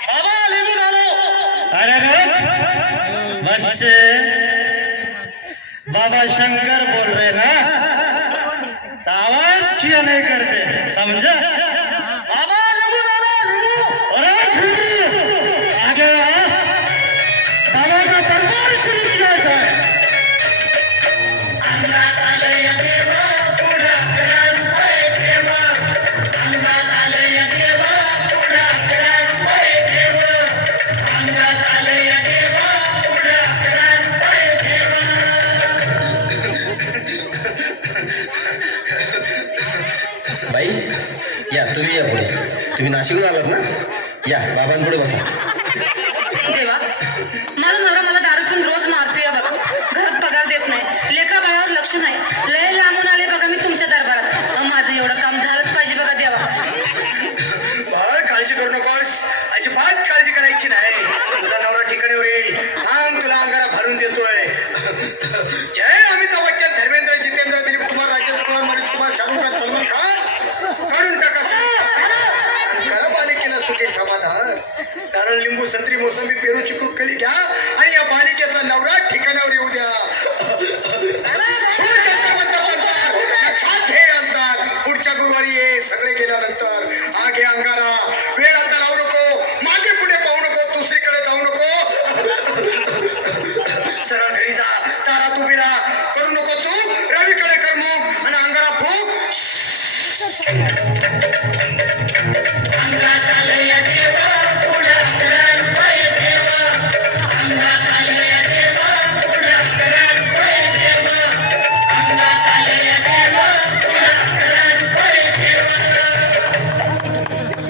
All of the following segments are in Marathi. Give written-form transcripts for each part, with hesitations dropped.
बाबा लिंबू डालो. अरे रुक बच्चे, बाबा शंकर बोल रहे ना, तो आवाज क्यों नहीं करते, समझा? बाबा लिंबू डालो, लिंबू. अरे आगे आ, बाबा का दरबार शुरू किया जाए. बाई या, तुम्ही या पुढे. तुम्ही नाशिकहून आलात ना? या बाबांपुढे बसा. देवा, माझा नवरा मला दारू पिऊन रोज मारतोय बघा. घरात पगार देत नाही, लेकरा बाळावर लक्ष नाही. लय लांबून आले बघा मी तुमच्या दरबारात. माझं एवढं काम झालंच पाहिजे बघा देवा. बाळ काळजी करू नकोस, अजिबात काळजी करायची नाही. तुझा नवरा ठिकाणीवर येईल. थांब, तुला अंगारा भरून देतोय. जय अमिताभ बच्चन, धर्मेंद्र, जितेंद्र, दिलीप कुमार, राजेंद्र कुमार, मनोज कुमार, शाहरुख खान, सलमान खान काढून टाका आणि करा बालिकेला सुखे समाधान. नारळ, लिंबू, संत्री, मोसंबी, पेरू, चिकू, कळी घ्या आणि या बालिकेचा नवरा ठिकाणावर येऊ द्या. पुढच्या गुरुवारी ये. सगळे गेल्यानंतर आगे अंगारा. वेळ आता लावू नको, मागे पुढे पाहू नको, दुसरीकडे जाऊ नको. सरळ घरी जा, दारात उभी राहा. करू नको चूक. रवीकडे कर मुख आणि अंगारा फूक.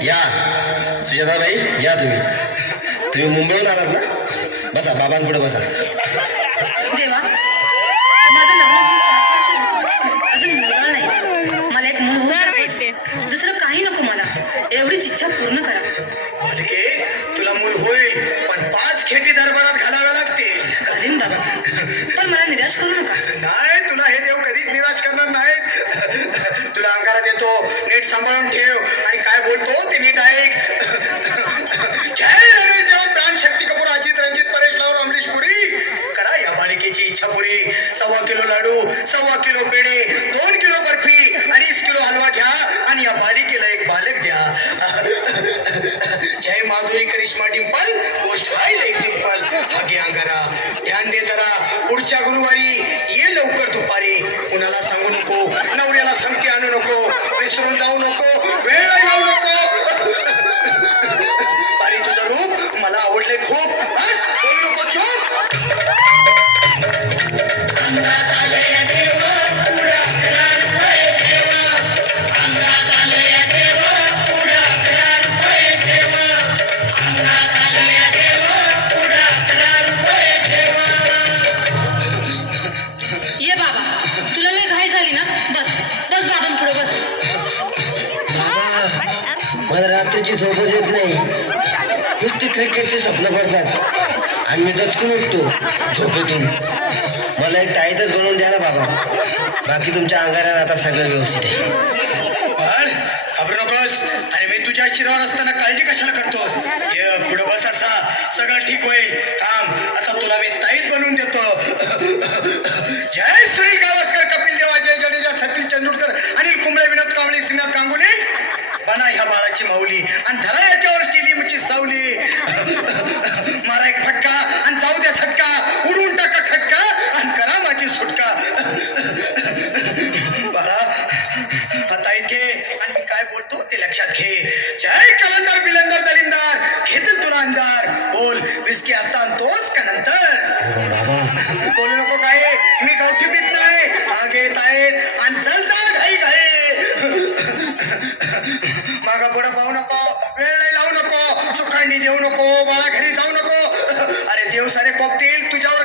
या सुजाताबाई, या तुम्ही मुंबईहून आलात ना? बसा, बाबांपुढे बसा. देवा, माझं लग्न होऊन 7 वर्ष झाली. अजून मुलगा नाही. मला एक मूल होऊन द्या बस. दुसरं काही नको मला. एवढीच इच्छा पूर्ण करा. बालिके, तुला मूल होईल, पण 5 खेटी दरबारात घालाव्या लागतील. करीन बाबा, पण मला निराश करू नका. नाही, तुला हे देव कधीच निराश करणार नाहीत. तुला अंगारा देतो, नीट सांभाळून ठेव आणि काय बोलतो ते नीट ऐक. जय रमेश देव, प्राण, शक्ती कपूर, अजित, रंजित, परेश लावर, अमरीश पुरी. करा या बालिकेची इच्छा पुरी. 1.25 किलो लाडू, 1.25 किलो पेढे, 2 किलो बर्फी, 2.5 किलो हलवा घ्या आणि या बालिकेला एक बालक द्या. जय माधुरी, करिश्मा, डिंपल, गोष्ट हाय लई सिंपल. आगे अंगारा. ध्यान दे जरा, पुढच्या गुरुवारी ये लवकर दुपारी. कुणाला सांगू नको, नवऱ्याला संगती आणू नको, विसरून जाऊ नको, वेळ लावू नको. अरे तुझं रूप मला आवडले खूप. बस बोलू नको, चूप. ये बाबा, तुला लय घाई झाली ना? बस बस बाबांपुढे बस. मला रात्रीची झोपच येत नाही. नुसती क्रिकेटची स्वप्न पडतात आणि मी दचकून उठतो झोपेतून. मला एक ताईतच बनवून द्या ना बाबा. बाकी तुमच्या अंगारात आता सगळं व्यवस्थित आहे. बाळ, घाबरू नकोस. आणि मी तुझ्या शिरावर असताना काळजी कशाला करतोस? ये पुढे बस, असा सगळं ठीक होईल. थांब, आता तुला मी ताईत बनवून देतो. जय सुनील गावस्कर, कपिल देव, जय जडेजा, सतीश तेंडुलकर, अनिल कुंबळे, विनोद कांबळे, श्रीनाथ गांगुली. बना ह्या बाळाची माऊली आणि धरा याच्यावर स्टेलियमची सावली. मारा एक फटका आणि जाऊ द्या सटका. उडून टाका खटका आणि करा माझी सुटका. बाळा, आता इथे आणि मी काय बोलतो ते लक्षात घे. जय कलंदर, बिलंदर, दलिंदार, घेतील तुला अंधार. बोल, विस्की आता आणतोस का नंतर? बोलू नको काय, मी गावठी पित नाही. आगे येत आहेत आणि चल जा घाई घाई. मागा पुढे पाहू नको, वेळ लावू नको, चुकांडी देऊ नको, बाळा घरी जाऊ नको. अरे देव सारे कोपतील तुझ्यावर